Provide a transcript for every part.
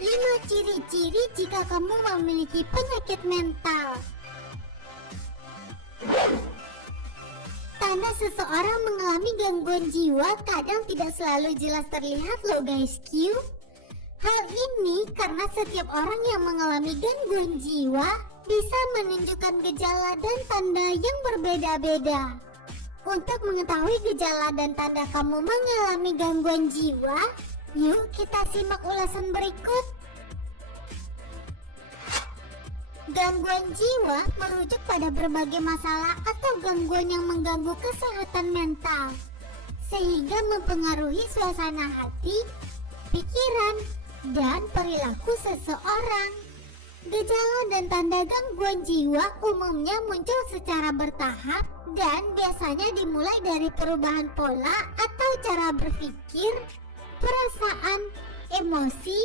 5 ciri-ciri jika kamu memiliki penyakit mental. Tanda seseorang mengalami gangguan jiwa kadang tidak selalu jelas terlihat loh guys. Hal ini karena setiap orang yang mengalami gangguan jiwa bisa menunjukkan gejala dan tanda yang berbeda-beda. Untuk mengetahui gejala dan tanda kamu mengalami gangguan jiwa, yuk kita simak ulasan berikut. Gangguan jiwa merujuk pada berbagai masalah atau gangguan yang mengganggu kesehatan mental, sehingga mempengaruhi suasana hati, pikiran, dan perilaku seseorang. Gejala dan tanda gangguan jiwa umumnya muncul secara bertahap dan biasanya dimulai dari perubahan pola atau cara berpikir, perasaan, emosi,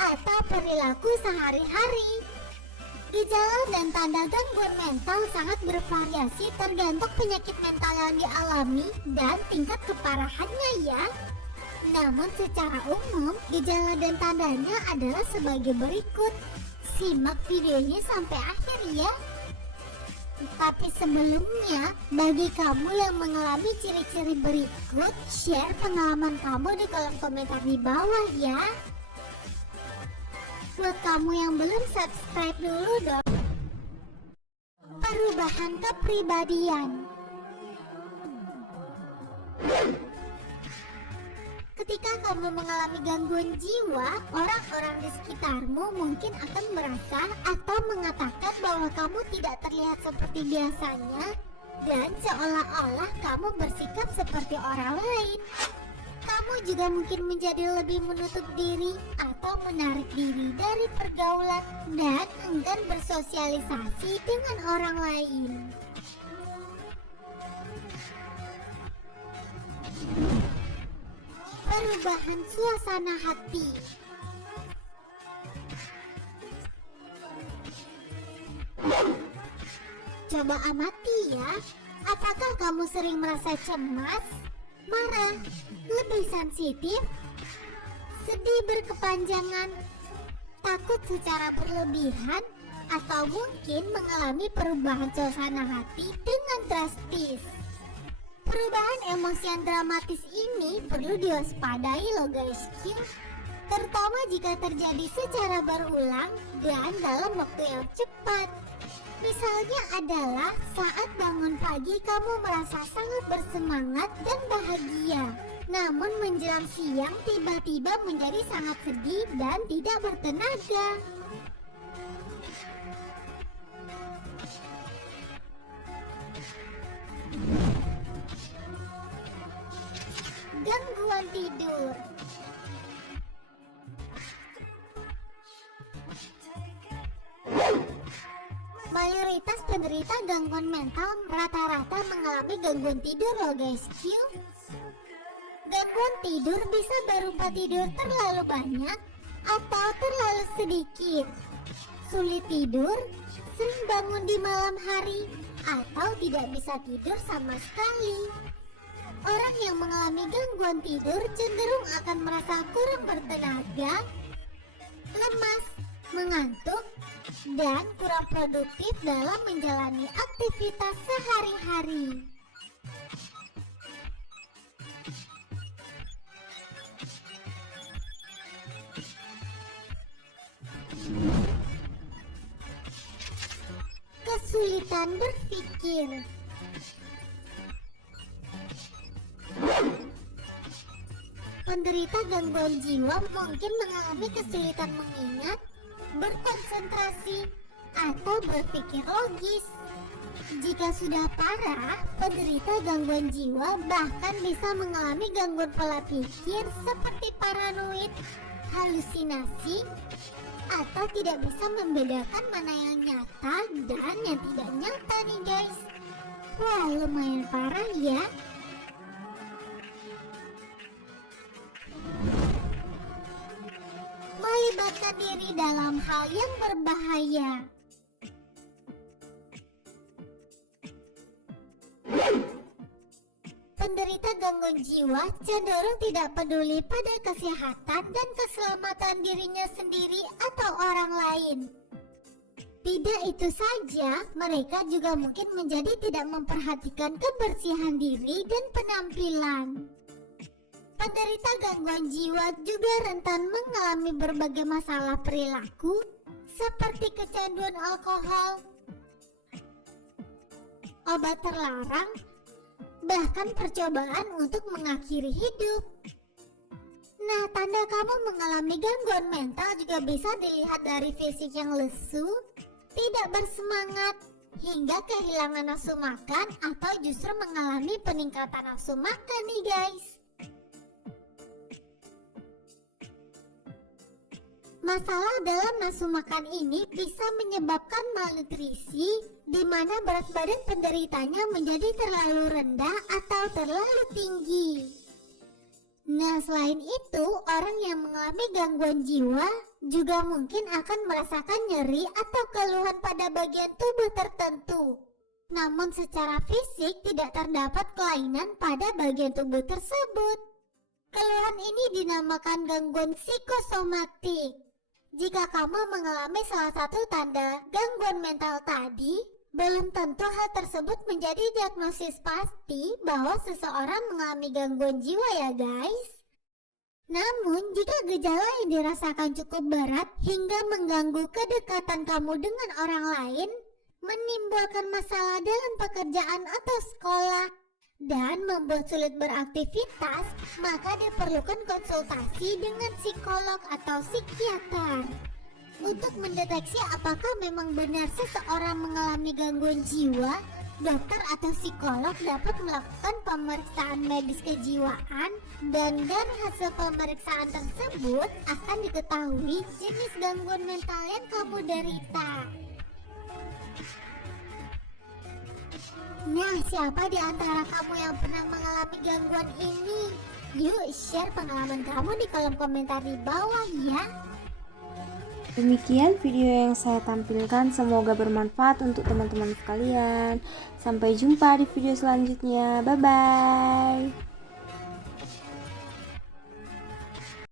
atau perilaku sehari-hari. Gejala dan tanda gangguan mental sangat bervariasi tergantung penyakit mental yang dialami dan tingkat keparahannya ya. Namun secara umum, gejala dan tandanya adalah sebagai berikut. Simak videonya sampai akhir ya. Tapi sebelumnya, bagi kamu yang mengalami ciri-ciri berikut, share pengalaman kamu di kolom komentar di bawah ya. Buat kamu yang belum subscribe dulu dong. Perubahan kepribadian. Ketika kamu mengalami gangguan jiwa, orang-orang di sekitarmu mungkin akan merasa atau mengatakan bahwa kamu tidak terlihat seperti biasanya dan seolah-olah kamu bersikap seperti orang lain. Kamu juga mungkin menjadi lebih menutup diri atau menarik diri dari pergaulan dan enggan bersosialisasi dengan orang lain. Perubahan suasana hati. Coba amati ya, apakah kamu sering merasa cemas, marah, lebih sensitif, sedih berkepanjangan, takut secara berlebihan, atau mungkin mengalami perubahan suasana hati dengan drastis? Perubahan emosi yang dramatis ini perlu diwaspadai loh guys, terutama jika terjadi secara berulang dan dalam waktu yang cepat. Misalnya adalah saat bangun pagi kamu merasa sangat bersemangat dan bahagia, namun menjelang siang tiba-tiba menjadi sangat sedih dan tidak bertenaga. Gangguan tidur. Mayoritas penderita gangguan mental rata-rata mengalami gangguan tidur loh guys. Gangguan tidur bisa berupa tidur terlalu banyak atau terlalu sedikit, sulit tidur, sering bangun di malam hari, atau tidak bisa tidur sama sekali. Orang yang mengalami gangguan tidur cenderung akan merasa kurang bertenaga, lemas, mengantuk, dan kurang produktif dalam menjalani aktivitas sehari-hari. Kesulitan berpikir. Penderita gangguan jiwa mungkin mengalami kesulitan mengingat, berkonsentrasi, atau berpikir logis. Jika sudah parah, penderita gangguan jiwa bahkan bisa mengalami gangguan pola pikir seperti paranoid, halusinasi, atau tidak bisa membedakan mana yang nyata dan yang tidak nyata nih guys. Wah, lumayan parah ya. Melibatkan diri dalam hal yang berbahaya. Penderita gangguan jiwa cenderung tidak peduli pada kesehatan dan keselamatan dirinya sendiri atau orang lain. Tidak itu saja, mereka juga mungkin menjadi tidak memperhatikan kebersihan diri dan penampilan. Penderita gangguan jiwa juga rentan mengalami berbagai masalah perilaku seperti kecanduan alkohol, obat terlarang, bahkan percobaan untuk mengakhiri hidup. Nah, tanda kamu mengalami gangguan mental juga bisa dilihat dari fisik yang lesu, tidak bersemangat, hingga kehilangan nafsu makan atau justru mengalami peningkatan nafsu makan nih guys. Masalah dalam nafsu makan ini bisa menyebabkan malnutrisi, di mana berat badan penderitanya menjadi terlalu rendah atau terlalu tinggi. Nah, selain itu, orang yang mengalami gangguan jiwa juga mungkin akan merasakan nyeri atau keluhan pada bagian tubuh tertentu. Namun secara fisik tidak terdapat kelainan pada bagian tubuh tersebut. Keluhan ini dinamakan gangguan psikosomatik. Jika kamu mengalami salah satu tanda gangguan mental tadi, belum tentu hal tersebut menjadi diagnosis pasti bahwa seseorang mengalami gangguan jiwa ya guys. Namun, jika gejala yang dirasakan cukup berat hingga mengganggu kedekatan kamu dengan orang lain, menimbulkan masalah dalam pekerjaan atau sekolah, dan membuat sulit beraktivitas, maka diperlukan konsultasi dengan psikolog atau psikiater. Untuk mendeteksi apakah memang benar seseorang mengalami gangguan jiwa, dokter atau psikolog dapat melakukan pemeriksaan medis kejiwaan, dan dari hasil pemeriksaan tersebut akan diketahui jenis gangguan mental yang kamu derita. Nah, siapa di antara kamu yang pernah mengalami gangguan ini? Yuk share pengalaman kamu di kolom komentar di bawah ya. Demikian video yang saya tampilkan, semoga bermanfaat untuk teman-teman sekalian. Sampai jumpa di video selanjutnya. Bye bye.